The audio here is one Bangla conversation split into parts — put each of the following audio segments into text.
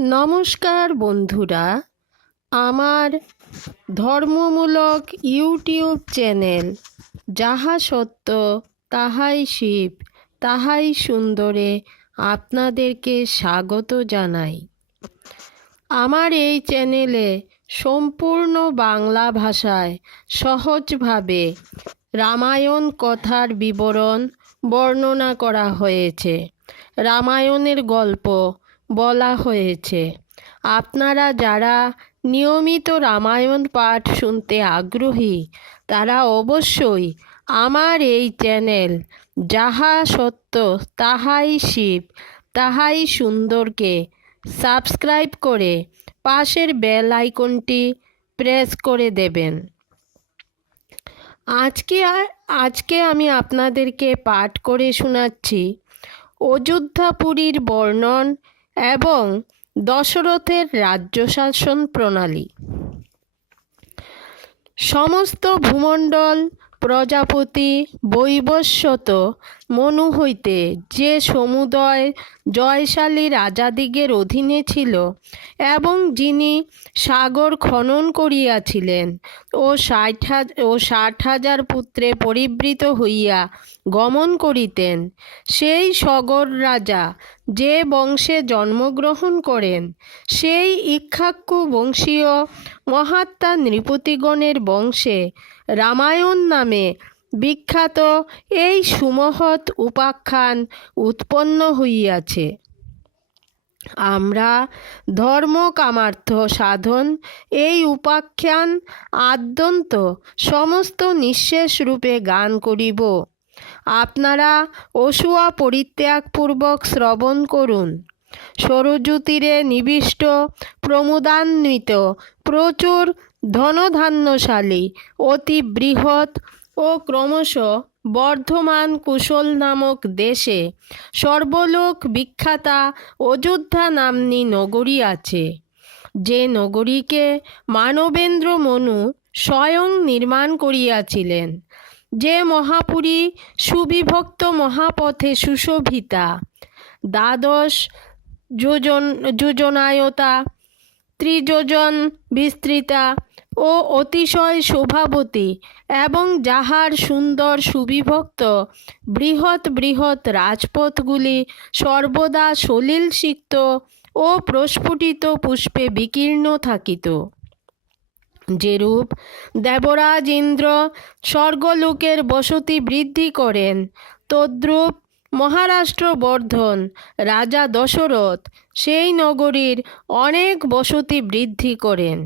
নমস্কার বন্ধুরা, আমার ধর্মমূলক ইউটিউব চ্যানেল যাহা সত্য তাহাই শিব, তাহাই সুন্দরে আপনাদেরকে স্বাগত জানাই। আমার এই চ্যানেলে সম্পূর্ণ বাংলা ভাষায় সহজভাবে রামায়ণ কথার বিবরণ বর্ণনা করা হয়েছে। রামায়ণের গল্প বলা হয়েছে। আপনারা যারা নিয়মিত রামায়ণ পাঠ শুনতে আগ্রহী, তারা অবশ্যই আমার এই চ্যানেল যাহা সত্য তাহাই শিব, তাহাই সুন্দরকে সাবস্ক্রাইব করে পাশের বেল আইকনটি প্রেস করে দেবেন। আজকে আজকে আমি আপনাদেরকে পাঠ করে শোনাচ্ছি অযোধ্যাপুরীর বর্ণন এবং দশরথের রাজ্য শাসন প্রণালী। সমস্ত ভূমণ্ডল প্রজাপতি বৈবস্বত মনু হইতে যে সমুদয় জয়শালী রাজাদিগের অধীনে ছিল এবং যিনি সাগর খনন করিয়াছিলেন ও ষাট ও ষাট হাজার পুত্রে পরিবৃত হইয়া গমন করিতেন, সেই সগর রাজা যে বংশে জন্মগ্রহণ করেন, সেই ইক্ষাক্কু বংশীয় মহাত্মা নৃপতিগণের বংশে রামায়ণ নামে বিখ্যাত এই সুমহৎ উপাখ্যান উৎপন্ন হইয়াছে। আমরা ধর্ম কামার্থ সাধন এই উপাখ্যান আদ্যন্ত সমস্ত নিঃশেষ রূপে গান করিব। আপনারা অসুয়া পরিত্যাগপূর্বক শ্রবণ করুন। সরযূ তীরে নিবিষ্ট প্রমোদান্বিত প্রচুর ধনধান্যশালী অতি বৃহৎ ও ক্রমশ বর্ধমান কুশল নামক দেশে সর্বলোক বিখ্যাতা অযোধ্যা নাম্নী নগরী আছে। যে নগরীকে মানবেন্দ্র মনু স্বয়ং নির্মাণ করিয়াছিলেন, যে মহাপুরী সুবিভক্ত মহাপথে সুশোভিতা, দ্বাদশ যোজন যোজনায়তা, ত্রিযোজন বিস্তৃতা ও অতিশয় শোভাবতী এবং যাহার সুন্দর সুবিভক্ত বৃহৎ বৃহৎ রাজপথগুলি সর্বদা সলিল সিক্ত ও প্রস্ফুটিত পুষ্পে বিকীর্ণ থাকিত। যেরূপ দেবরাজ ইন্দ্র স্বর্গলোকের বসতি বৃদ্ধি করেন, তদ্রূপ মহারাষ্ট্র বর্ধন রাজা দশরথ সেই নগরীর অনেক বসতি বৃদ্ধি করেন।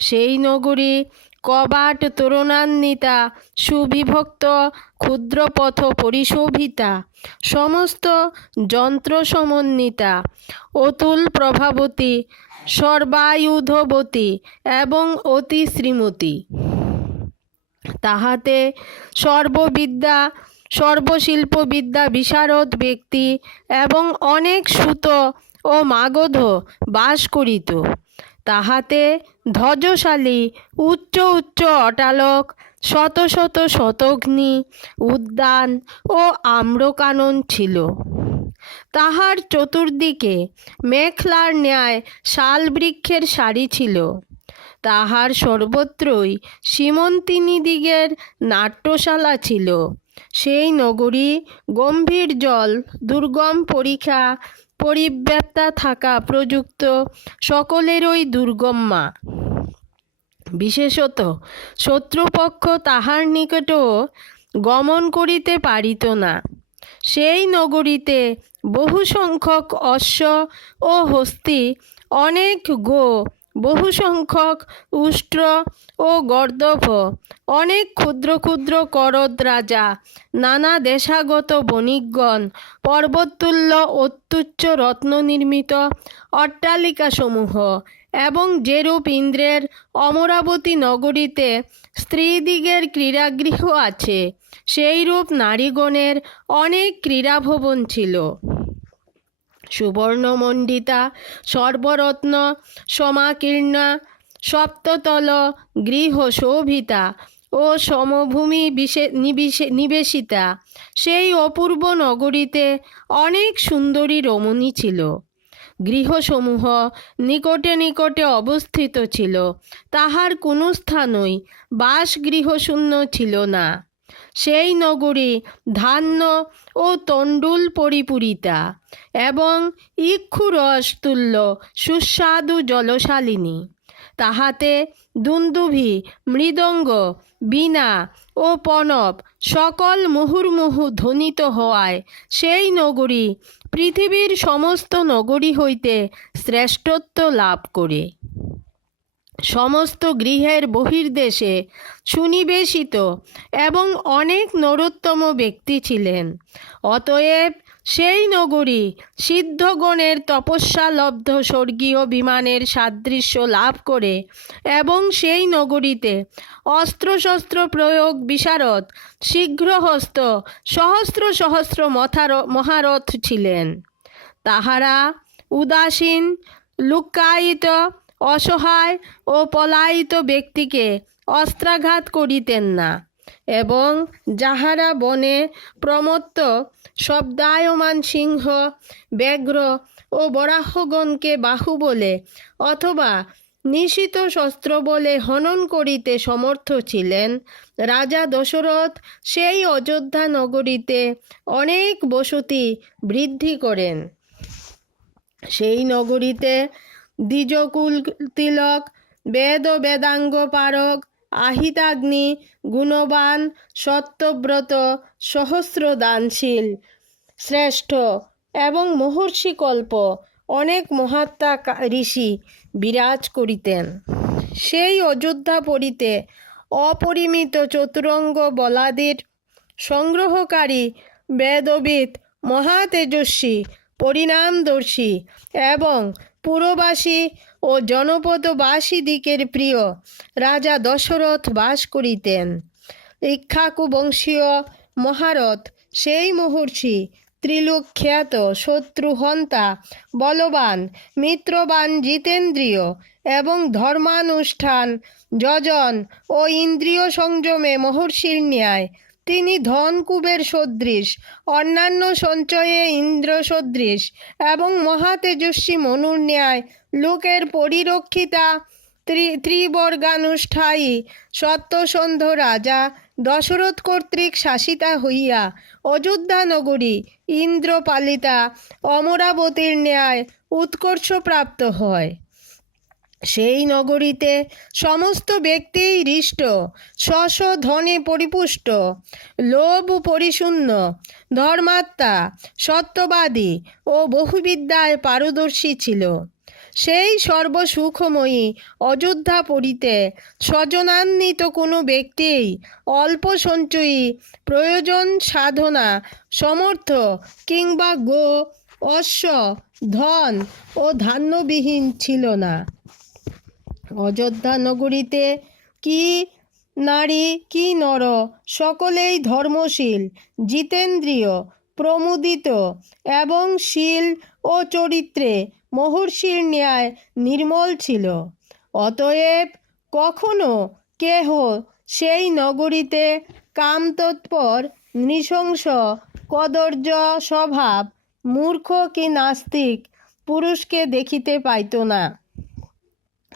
সেই নগরী কবাট তোরণান্বিতা, সুবিভক্ত ক্ষুদ্রপথ পরিশোভিতা, সমস্ত যন্ত্র সমন্বিতা অতুল প্রভাবতী, সর্বায়ুধবতী এবং অতি শ্রীমতী। তাহাতে সর্ববিদ্যা, সর্বশিল্পবিদ্যা বিশারদ ব্যক্তি এবং অনেক সুত ও মাগধ বাস করিত। তাহাতে ধ্বজশালী উচ্চ উচ্চ অটালক, শত শত শতগ্নি উদ্যান ও আম্রকানন ছিল। তাহার চতুর্দিকে মেখলার ন্যায় শাল বৃক্ষের সারি ছিল। তাহার সর্বত্রই সীমন্তিনীদিগের নাট্যশালা ছিল। সেই নগরী গম্ভীর জল, দুর্গম পরীক্ষা পরিব্যাপ্তা থাকা প্রযুক্ত সকলেরই দুর্গম মা বিশেষত শত্রুপক্ষ তাহার নিকটও গমন করিতে পারিত না। সেই নগরীতে বহু সংখ্যক অশ্ব ও হস্তি অনেক গো বহু সংখ্যক উষ্ট্র ও গর্দভ, অনেক ক্ষুদ্র ক্ষুদ্র করদ রাজা, নানা দেশাগত বণিকগণ পর্বতুল্য অত্যুচ্চ রত্ন নির্মিত অট্টালিকাসমূহ এবং যেরূপ ইন্দ্রের অমরাবতী নগরীতে স্ত্রীদিগের ক্রীড়াগৃহ আছে, সেইরূপ নারীগণের অনেক ক্রীড়াভবন ছিল। সুবর্ণমণ্ডিতা, সর্বরত্ন, সমাকীর্ণা, সপ্ততল গৃহ শোভিতা ও সমভূমি নিবেশিতা। সেই অপূর্ব নগরীতে অনেক সুন্দরী রমণী ছিল। গৃহসমূহ নিকটে নিকটে অবস্থিত ছিল। তাহার কোনো স্থানই বাসগৃহশূন্য ছিল না। সেই নগরী ধান্য ও তণ্ডুল পরিপূরিতা এবং ইক্ষুরস তুল্য সুস্বাদু জলশালিনী। তাহাতে দুন্দুভি, মৃদঙ্গ, বীণা ও পনব সকল মুহুর্মুহু ধ্বনিত হওয়ায় সেই নগরী পৃথিবীর সমস্ত নগরী হইতে শ্রেষ্ঠত্ব লাভ করে। সমস্ত গৃহের বহির্দেশে সুনিবেশিত এবং অনেক নরোত্তম ব্যক্তি ছিলেন। অতএব সেই নগরী সিদ্ধগণের তপস্যালব্ধ স্বর্গীয় বিমানের সাদৃশ্য লাভ করে এবং সেই নগরীতে অস্ত্রশস্ত্র প্রয়োগ বিশারদ, শীঘ্রহস্ত, সহস্র সহস্র মথার, মহারথ ছিলেন। তাহারা উদাসীন, লুক্কায়িত অসহায় ও পলায়িত ব্যক্তিকে অস্ত্রাঘাত করিতেন না এবং যাহারা বনে প্রমত্ত শব্দায়মান সিংহ ব্যাঘ্র ও বরাহগণকে বাহু বলে অথবা নিশিত শস্ত্র বলে হনন করিতে সমর্থ ছিলেন, রাজা দশরথ সেই অযোধ্যা নগরীতে অনেক বসতি বৃদ্ধি করেন। সেই নগরীতে দ্বিজকুল তিলক, বেদ বেদাঙ্গ পারক, আহিতাগ্নি, গুণবান, সত্যব্রত সহস্র দানশীল শ্রেষ্ঠ এবং মহর্ষি কল্প অনেক মহাত্মা ঋষি বিরাজ করিতেন। সেই অযোধ্যা পরিতে অপরিমিত চতুরঙ্গ বলাদির সংগ্রহকারী বেদবিদ, মহাতেজস্বী, পরিণামদর্শী এবং পুরবাসী ও জনপদবাসী দিকের প্রিয় রাজা দশরথ বাস করিতেন। বংশীয় মহারথ সেই মহর্ষি ত্রিলোক খ্যাত শত্রুহন্তা বলবান, মিত্রবান জিতেন্দ্রীয় এবং ধর্মানুষ্ঠান, যজন ও ইন্দ্রিয় সংযমে মহর্ষির ন্যায় তিনি ধন কুবের সদৃশ, অন্যান্য সঞ্চয়ে ইন্দ্র সদৃশ এবং মহাতেজস্বী মনুর ন্যায়, লোকের পরিরক্ষিতা, ত্রি, ত্রিবর্গানুষ্ঠায়ী, সত্যসন্ধ রাজা, দশরথ কর্তৃক শাসিতা হইয়া, অযোধ্যা নগরী, ইন্দ্রপালিতা, অমরাবতীর ন্যায় উৎকর্ষ প্রাপ্ত হয়। সেই নগরীতে সমস্ত ব্যক্তিই হৃষ্ট, স্বস্ব ধনে পরিপুষ্ট, লোভ পরিশূন্য, ধর্মাত্মা, সত্যবাদী ও বহুবিদ্যায় পারদর্শী ছিল। সেই সর্বসুখময়ী অযোধ্যা পরিতে স্বজনান্বিত কোনো ব্যক্তিই অল্প সঞ্চয়ী, প্রয়োজন সাধনা, সমর্থ কিংবা গো, অশ্ব, ধন ও ধান্যবিহীন ছিল না। অযোধ্যা নগরীতে কি নারী, কি নর, সকলেই ধর্মশীল, জিতেন্দ্রীয়, প্রমুদিত এবং শীল ও চরিত্রে মহর্ষির ন্যায় নির্মল ছিল। অতএব কখনো কেহ সেই নগরীতে কামতৎপর, নৃশংস কদর্য স্বভাব, মূর্খ কি নাস্তিক পুরুষকে দেখিতে পাইত না।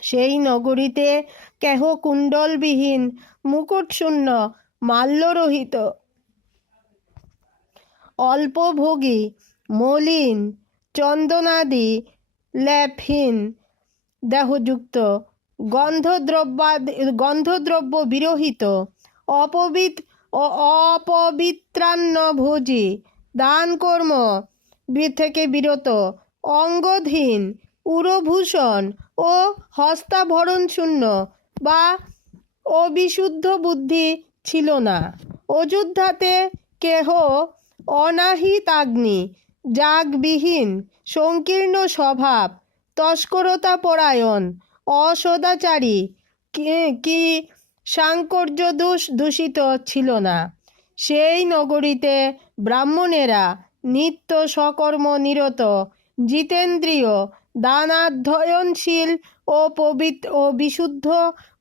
সেই নগরীতে কেহ কুণ্ডলবিহীন মুকুটশূন্য মাল্যরহিত। অল্পভোগী, মলিন, চন্দনাদি, ল্যাপহীন, দেহযুক্ত, গন্ধদ্রব্যাদি, গন্ধদ্রব্য বিরহিত। অপবিত ও অপবিত্রান্ন ভোজি দানকর্ম বি- থেকে বিরত, অঙ্গধীন, উরভূষণ ও হস্তাভরণ শূন্য বা অবিশুদ্ধ বুদ্ধি ছিল না। অযোধ্যাতে কেহ অনাহিতাগ্নি, জাগবিহীন, সংকীর্ণ স্বভাব, তস্করতা পরায়ণ, অসদাচারী কি- কি সাংকর্য দোষ দূষিত ছিল না। সেই নগরীতে ব্রাহ্মণেরা নিত্য সকর্ম নিরত, জিতেন্দ্রীয় দানাধ্যয়নশীল ও পবিত্র ও বিশুদ্ধ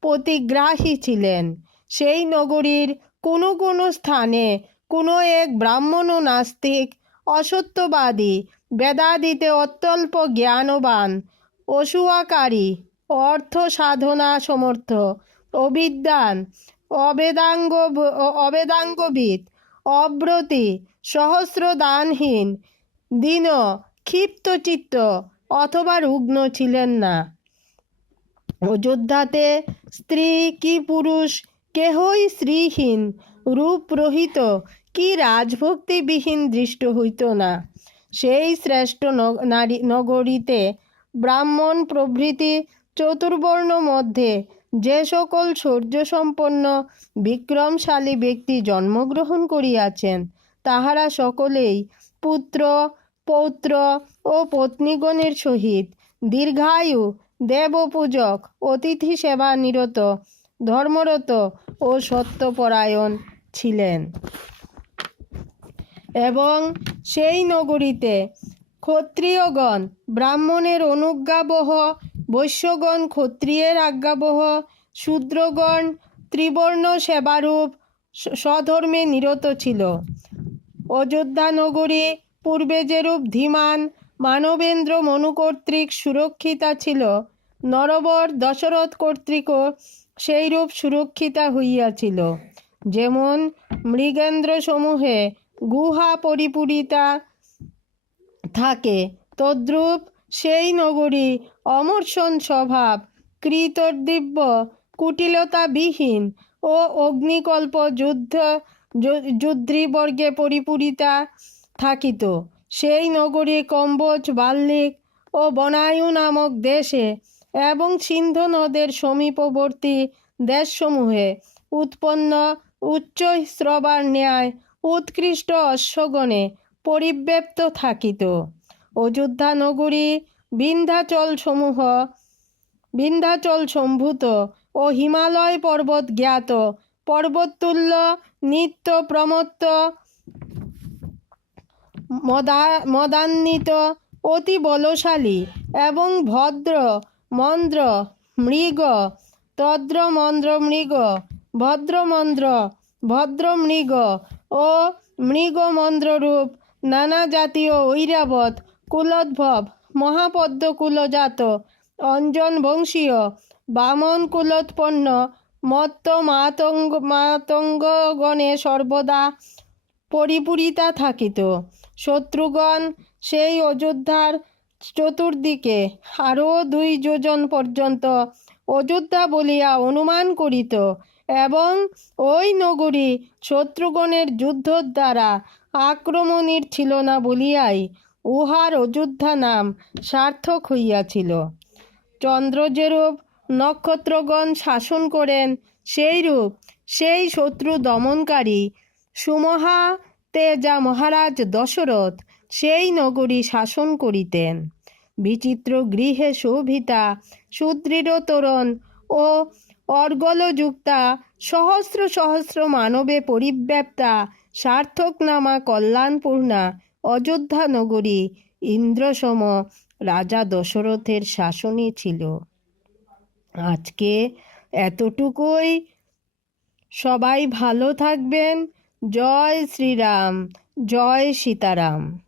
প্রতিগ্রাহী ছিলেন। সেই নগরীর কোনো কোনো স্থানে কোনো এক ব্রাহ্মণ ও নাস্তিক অসত্যবাদী, বেদাদিতে অত্যল্প জ্ঞানবান, অসুয়াকারী, অর্থ সাধনা সমর্থ, অবিদ্যান, অবেদাঙ্গ অবেদাঙ্গবিদ, অব্রতী সহস্র দানহীন দীন, ক্ষিপ্তচিত্ত অথবা রুগ্ন ছিলেন না। অযোধ্যাতে স্ত্রী কি পুরুষ, কেহই শ্রীহীন রূপরহিত কি রাজভক্তিবিহীন দৃষ্ট হইত না। সেই শ্রেষ্ঠ নারী নগরীতে ব্রাহ্মণ প্রভৃতি চতুর্বর্ণ মধ্যে যে সকল শৌর্যসম্পন্ন, বিক্রমশালী ব্যক্তি জন্মগ্রহণ করিয়াছেন, তাহারা সকলেই পুত্র পৌত্র ও পত্নীগণের সহিত দীর্ঘায়ু, দেবপূজক, অতিথি সেবা নিরত, ধর্মরত ও সত্যপরায়ণ ছিলেন। এবং সেই নগরীতে ক্ষত্রিয়গণ ব্রাহ্মণের অনুজ্ঞাবহ, বৈশ্যগণ ক্ষত্রিয়ের আজ্ঞাবহ, শূদ্রগণ ত্রিবর্ণ সেবারূপ স্বধর্মে নিরত ছিল। অযোধ্যা নগরী পূর্বে যেরূপ ধীমান মানবেন্দ্র মনু কর্তৃক সুরক্ষিতা ছিল, নরবর দশরথ কর্তৃকও সেইরূপ সুরক্ষিতা হইয়াছিল। যেমন মৃগেন্দ্র সমূহে গুহা পরিপূরিতা থাকে, তদ্রূপ সেই নগরী অমর্ষণ স্বভাব কৃতদিব্য কুটিলতাবিহীন ও অগ্নিকল্প যুদ্ধ যুদ্রিবর্গে পরিপূরিতা থাকিত সেই নগরী কম্বোজ, বাল্লিক ও বনায়ু নামক দেশে এবং সিন্ধু নদের সমীপবর্তী দেশসমূহে উৎপন্ন উচ্চ স্রবার ন্যায় উৎকৃষ্ট অশ্বগণে পরিব্যাপ্ত থাকিত অযোধ্যা নগরী বিন্ধ্যাচল সমূহ বিন্ধ্যাচল সম্ভূত ও হিমালয় পর্বত জ্ঞাত পর্বততুল্য নিত্য প্রমত্ত মদা, মদান্বিত, অতি বলশালী এবং ভদ্র, মন্দ্র মৃগ, তদ্র মন্দ্র মৃগ ভদ্রমন্দ্র ভদ্রমৃগ ও মৃগমন্দ্ররূপ নানা জাতীয় ঐরাবত, কুলোদ্ভব মহাপদ্ম কুলজাত, অঞ্জন বংশীয়, বামন কুলোৎপন্ন, মত্ত মাতঙ্গ, মাতঙ্গগণে সর্বদা পরিপূরিতা থাকিত। শত্রুগণ সেই অযোধ্যার চতুর্দিকে আরও দুই যোজন পর্যন্ত অযোধ্যা বলিয়া অনুমান করিত এবং ওই নগরী শত্রুগণের যুদ্ধ দ্বারা আক্রমণের ছিল না বলিয়াই উহার অযোধ্যা নাম সার্থক হইয়াছিল। চন্দ্র যেরূপ নক্ষত্রগণ শাসন করেন, সেইরূপ সেই শত্রু দমনকারী সুমহা তেজা মহারাজ দশরথ, সেই নগরী শাসন করিতেন। বিচিত্র গৃহে শোভিতা, সুদৃঢ় তোরণ ও অর্গলযুক্তা, সহস্র সহস্র মানবে পরিব্যাপ্তা সার্থক নামা কল্যাণপূর্ণা, অযোধ্যা নগরী ইন্দ্রসম রাজা দশরথের শাসনই ছিল। আজকে এতটুকুই। সবাই ভালো থাকবেন। জয় শ্রীরাম জয় সীতারাম।